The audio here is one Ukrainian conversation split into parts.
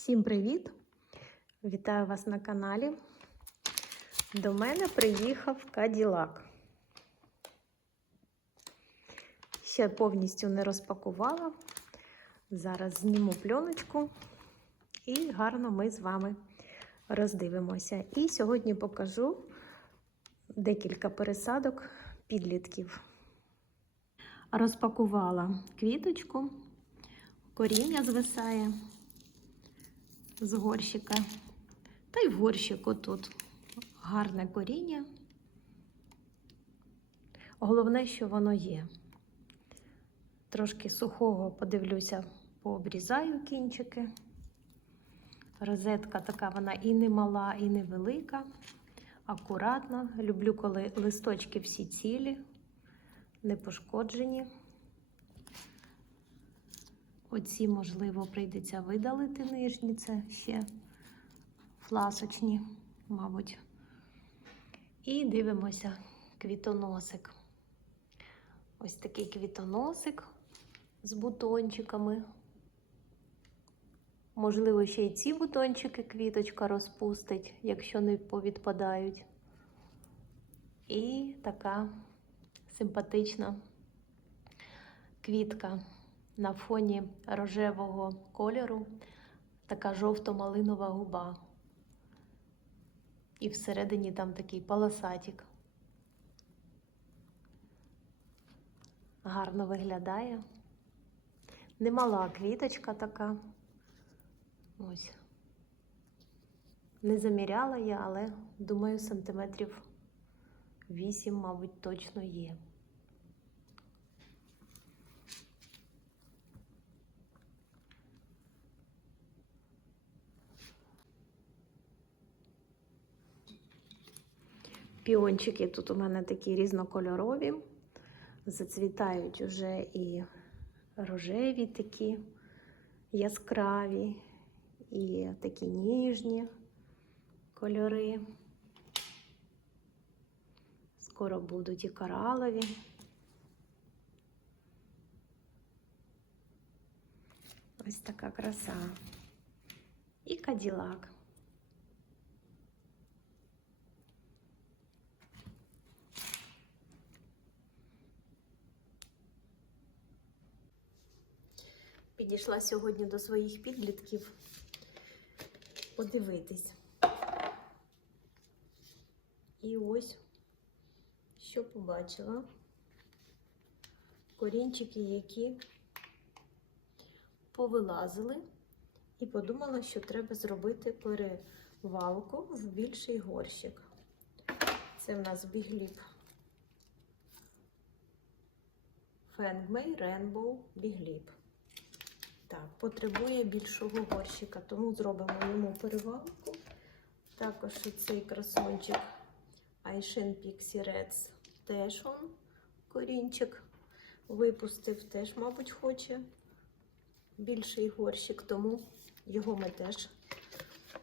Всім привіт! Вітаю вас на каналі. До мене приїхав Каділак. Ще повністю не розпакувала. Зараз зніму пленочку і гарно ми з вами роздивимося. І сьогодні покажу декілька пересадок підлітків. Розпакувала квіточку, коріння звисає з горщика. Та й в горщику тут гарне коріння. Головне, що воно є. Трошки сухого подивлюся, пообрізаю кінчики. Розетка така вона і не мала, і не велика. Акуратна. Люблю, коли листочки всі цілі, не пошкоджені. Оці, можливо, прийдеться видалити нижні, це ще фласочні, мабуть. І дивимося квітоносик. Ось такий квітоносик з бутончиками. Можливо, ще й ці бутончики квіточка розпустить, якщо не повідпадають. І така симпатична квітка на фоні рожевого кольору, така жовто-малинова губа. І всередині там такий полосатик. Гарно виглядає. Немала квіточка така. Ось. Не заміряла я, але думаю, сантиметрів 8, мабуть, точно є. Піончики тут у мене такі різнокольорові, зацвітають уже і рожеві такі яскраві, і такі ніжні кольори. Скоро будуть і коралові. Ось така краса. І каділак. Підійшла сьогодні до своїх підлітків подивитись. І ось що побачила. Корінчики, які повилазили, і подумала, що треба зробити перевалку в більший горщик. Це в нас бігліп Фенгмей Ренбоу бігліп. Так, потребує більшого горщика, тому зробимо йому перевалку. Також цей красончик Aishin Pixie Reds теж он корінчик випустив, теж, мабуть, хоче більший горщик, тому його ми теж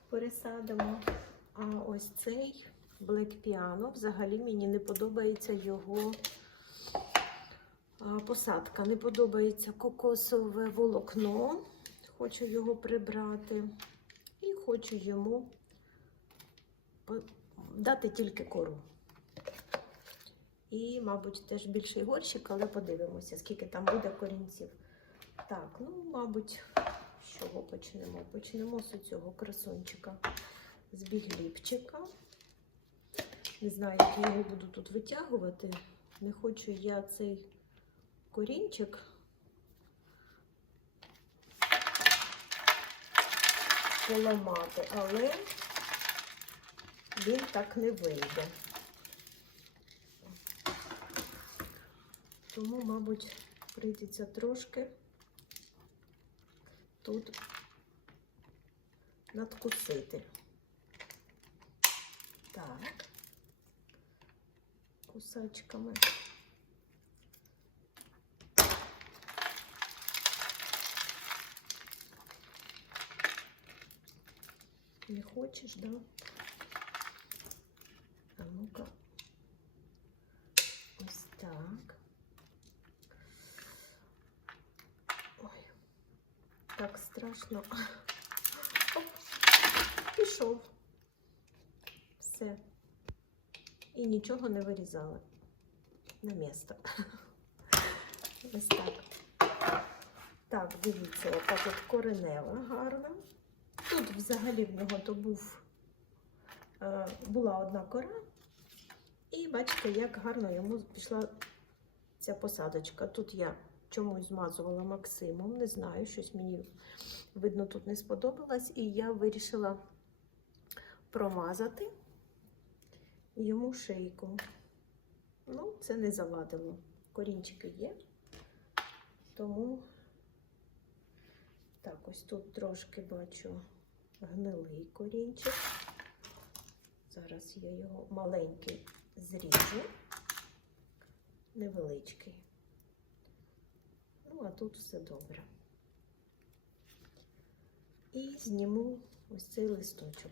пересадимо. А ось цей Black Piano, взагалі мені не подобається його посадка. Не подобається кокосове волокно. Хочу його прибрати. І хочу йому дати тільки кору. І, мабуть, теж більший горщик, але подивимося, скільки там буде корінців. Так, ну, мабуть, з чого почнемо? Почнемо з цього красунчика, з бігліпчика. Не знаю, як я його буду тут витягувати. Не хочу я цей корінчик. Поламати, але він так не вийде. Тому, мабуть, прийдеться трошки тут надкусити. Так, кусачками. Не хочеш, да? А ну-ка. Ось так. Ой, так страшно Оп, пішов. Все. І нічого не вирізали. На місто. Ось так. Так, дивіться, яка тут коренева гарна. Тут взагалі в нього то був, е, була одна кора. І бачите, як гарно йому пішла ця посадочка. Тут я чомусь змазувала Максимом, не знаю, щось мені видно тут не сподобалось. І я вирішила промазати йому шийку. Ну, це не завадило. Корінчики є. Тому так, ось тут трошки бачу гнилий корінчик. Зараз я його маленький зріжу, невеличкий. Ну, а тут все добре. І зніму ось цей листочок.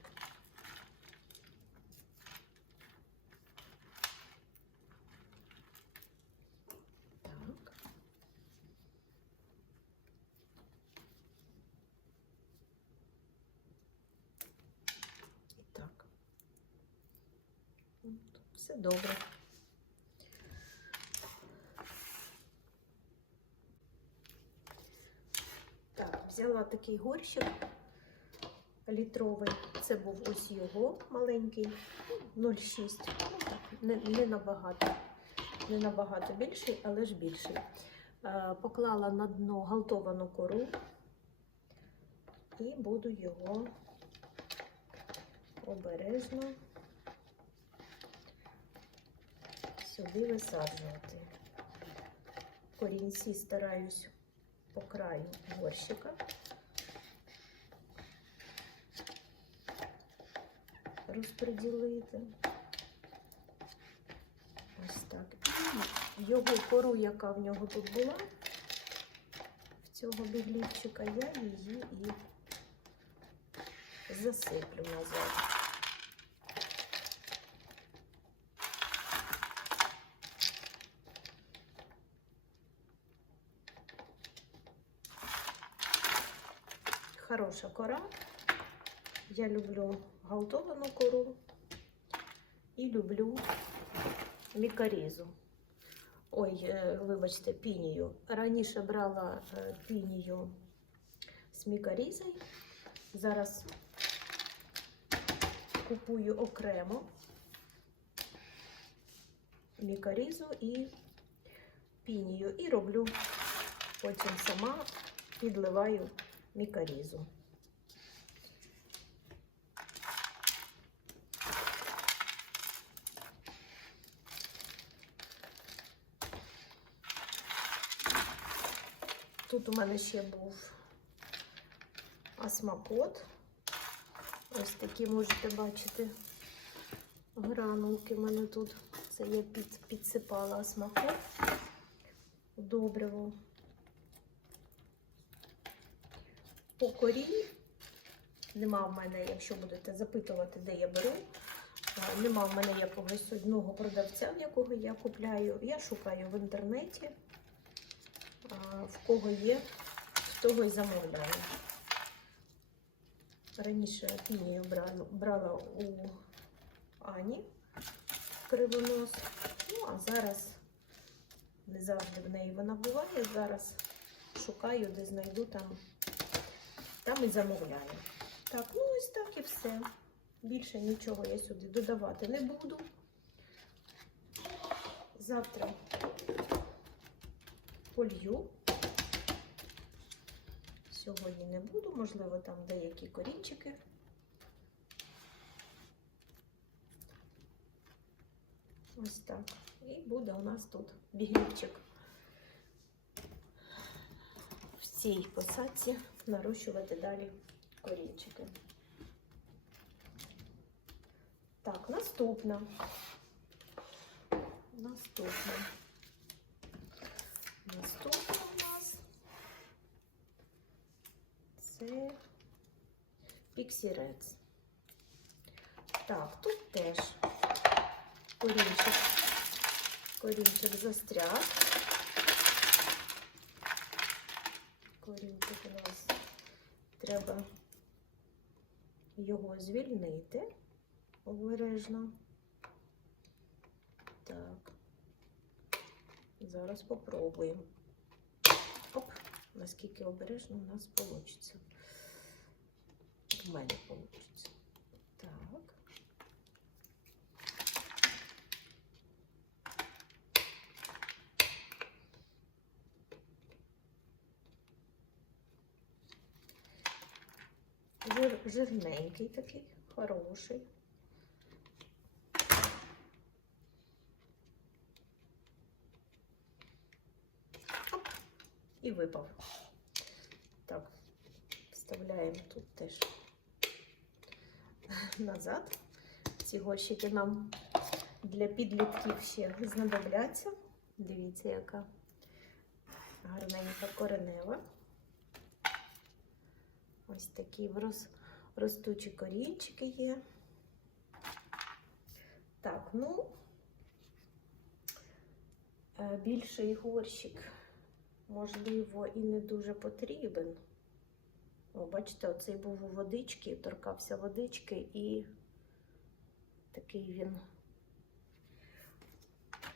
Так. І так. От, Добре. Так, взяла такий горщик літровий. Це був ось його маленький, ну, 0,6. Ну, не, не набагато. Не набагато більший, але ж більший. Е, Поклала на дно галтовану кору і буду його обережно сюди висаджувати. Корінці стараюсь по краю горщика. Розподілити. Ось так. Його кору, яка в нього тут була, в цього біглівчика, я її і засиплю назад. Хороша кора. Я люблю галтовану кору і люблю мікарізу. Ой, е, вибачте, пінію. Раніше брала е, пінію з мікарізою. Зараз купую окремо мікарізу і пінію. І роблю потім сама підливаю мікарізу. Тут у мене ще був асмакот. Ось такі можете бачити гранулки в мене тут. Це я підсипала асмакот в добриво. По корі нема в мене, якщо будете запитувати, де я беру. Нема в мене якогось одного продавця, в якого я купляю. Я шукаю в інтернеті. В кого є, в того й замовляю. Раніше пінію брала, брала у Ані кривонос. Ну, а зараз не завжди в неї вона буває. Зараз шукаю, де знайду там, там і замовляю. Так, ну ось так і все. Більше нічого я сюди додавати не буду. Завтра полью. Сьогодні не буду, можливо, там деякі корінчики. Ось так. І буде у нас тут біглівчик. В цій посадці нарощувати далі корінчики. Так, наступна. Наступна. Наступна у нас це піксірец. Так, тут теж корінчик, корінчик застряг. Корінчик у нас треба його звільнити обережно. Так. Зараз попробуємо. Оп, наскільки обережно у нас вийде. В мене вийде. Так. Жирненький такий, хороший. Оп, і випав. Так, вставляємо тут теж назад. Ці горщики нам для підлітків ще знадобляться. Дивіться, яка гарненька коренева. Ось такі врос, ростучі корінчики є. Так, ну, е, більший горщик, можливо, і не дуже потрібен. О, бачите, оцей був у водички, торкався водички і такий він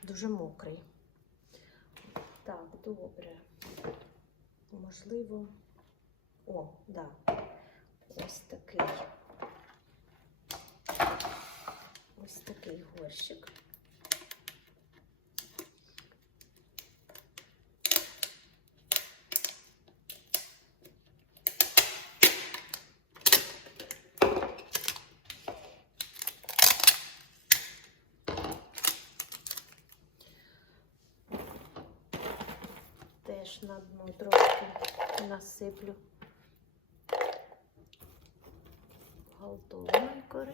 дуже мокрий. Так, добре. Можливо. О, да. Ось такий. Ось такий горщик. Теж на дно трошки насиплю галтованої кори.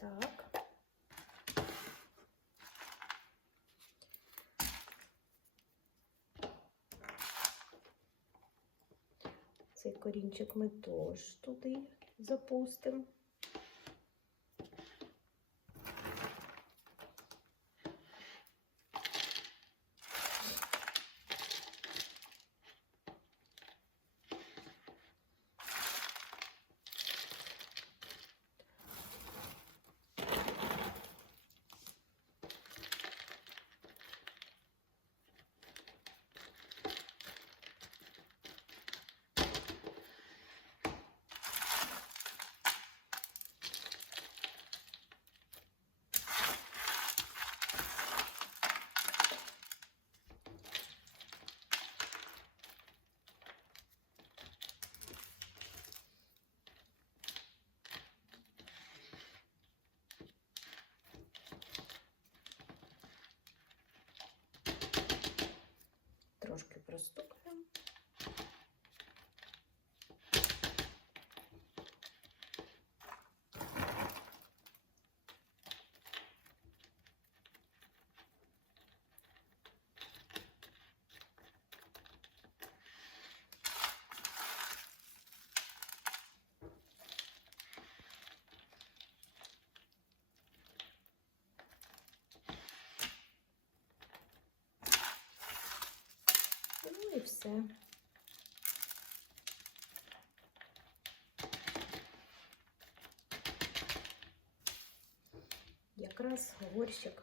Так. Цей корінчик ми теж туди запустимо. Трошки простукнемо. Ну і все. Якраз горщик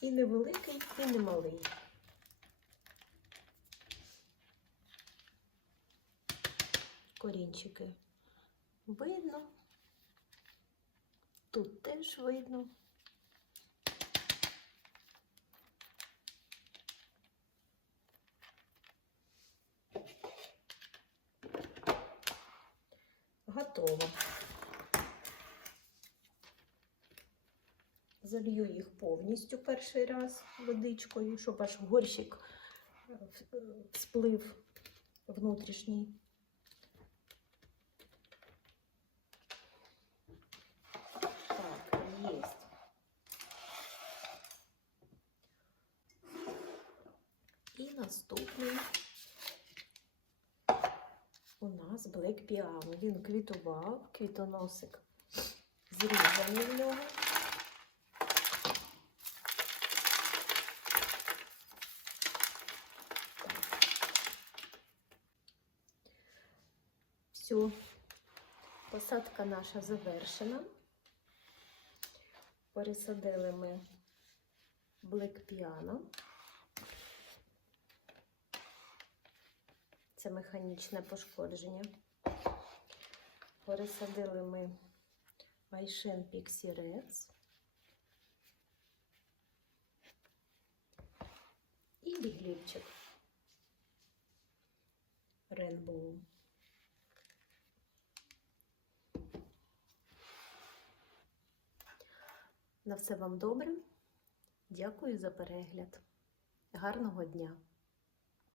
і невеликий, і не малий. Корінчики видно. Тут теж видно. Готово. Залью їх повністю перший раз водичкою, щоб аж горщик е, е, сплив внутрішній. Так, єсть. І наступний у нас Black Piano. Він квітував, квітоносик зрізаний в нього. Все, посадка наша завершена. Пересадили ми блик піано. Це механічне пошкодження. Пересадили ми Айшен Піксі Рекс. І біглівчик. Ренбоу. На все вам добре. Дякую за перегляд. Гарного дня!